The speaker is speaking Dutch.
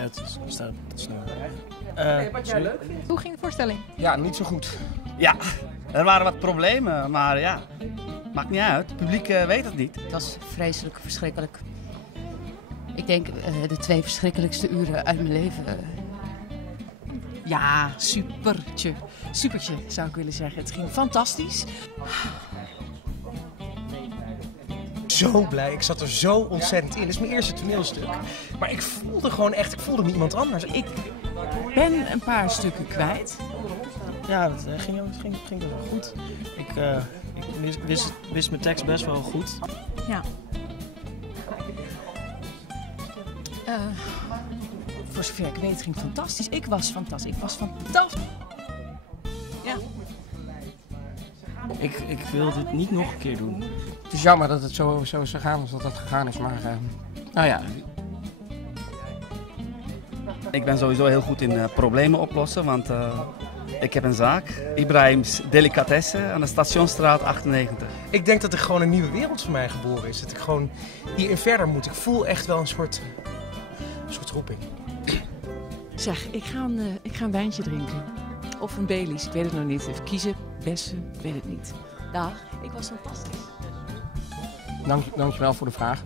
pakket staat snel. Wat jij leuk vindt. Hoe ging de voorstelling? Ja, niet zo goed. Ja, er waren wat problemen, maar ja, maakt niet uit. Het publiek weet het niet. Het was vreselijk verschrikkelijk. Ik denk de 2 verschrikkelijkste uren uit mijn leven. Ja, supertje. Supertje, zou ik willen zeggen. Het ging fantastisch. Zo blij, ik zat er zo ontzettend in. Het is mijn eerste toneelstuk. Maar ik voelde gewoon echt, ik voelde niemand anders. Ik ben een paar stukken kwijt. Ja, dat ging wel goed. Ik wist mijn tekst best wel goed. Ja. Voor zover ik weet ging het fantastisch. Ik was fantastisch. Ja. Ik wil dit niet nog een keer doen. Het is jammer dat het zo is gegaan als dat het gegaan is, maar nou ja. Ik ben sowieso heel goed in problemen oplossen, want ik heb een zaak. Ibrahim's Delicatessen aan de Stationsstraat 98. Ik denk dat er gewoon een nieuwe wereld voor mij geboren is. Dat ik gewoon hierin verder moet. Ik voel echt wel een soort roeping. Zeg, ik ga een wijntje drinken. Of een Baileys, ik weet het nog niet. Even kiezen, bessen, ik weet het niet. Dag, ik was fantastisch. Dankjewel voor de vraag.